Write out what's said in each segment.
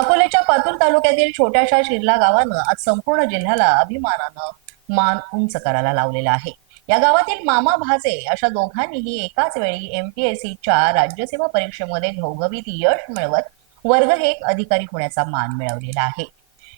अकोलेच्या पातूर तालुक्यातील छोट्याशा शिरला गावानं आज संपूर्ण जिल्ह्याला अभिमानानं मान उंच करायला लावलेला आहे. या गावातील मामा भाजे अशा दोघांनीही एकाच वेळी एमपीएससीच्या राज्यसेवा परीक्षेमध्ये घवघवीत यश मिळवत वर्ग एक अधिकारी होण्याचा मान मिळवलेला आहे.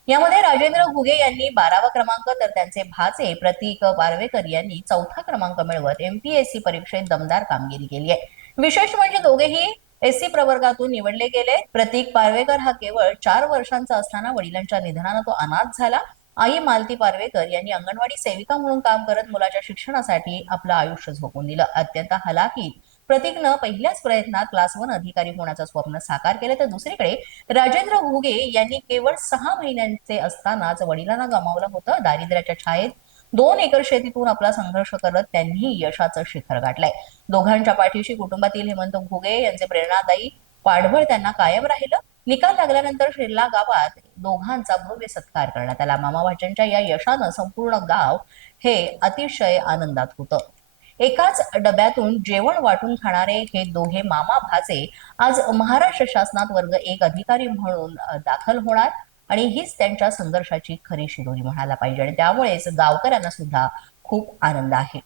यामध्ये राजेंद्र घुगे यांनी बारावा क्रमांक तर त्यांचे भाचे प्रतीक पारवेकर यांनी चौथा क्रमांक मिळवत एमपीएससी परीक्षेत दमदार कामगिरी केली आहे. विशेष म्हणजे दोघेही एससी प्रवर्गातून निवडले गेले. प्रतीक पारवेकर हा केवळ चार वर्षांचा असताना वडिलांच्या निधनानं तो अनाथ झाला. आई मालती पारवेकर यांनी अंगणवाडी सेविका म्हणून काम करत मुलाच्या शिक्षणासाठी आपलं आयुष्य झोकून दिलं. अत्यंत हलाखीत. प्रतीकनं पहिल्याच प्रयत्नात क्लास वन अधिकारी होण्याचं स्वप्न साकार केलं. तर दुसरीकडे राजेंद्र घुगे यांनी केवळ सहा महिन्यांचे असतानाच वडिलांना गमावलं होतं. दारिद्र्याच्या छायेत दोन एकर शेतीतून आपला संघर्ष करत त्यांनी यशाचं शिखर गाठलंय. दोघांच्या पाठीशी कुटुंबातील हेमंत घुगे यांचे प्रेरणादायी पाठबळ त्यांना कायम राहिलं. निकाल लागल्यानंतर शिरला गावात दोघांचा भव्य सत्कार करण्यात आला. मामा भाज्यांच्या या यशानं संपूर्ण गाव हे अतिशय आनंदात होतं. एकाच डब्यातून जेवण वाटून खाणारे हे दोघे मामा भाचे आज महाराष्ट्र शासनात वर्ग एक अधिकारी म्हणून दाखल होणार. आणि हीच त्यांच्या संघर्षाची खरी शिरोरी म्हणायला पाहिजे. आणि त्यामुळेच गावकऱ्यांना सुद्धा खूप आनंद आहे.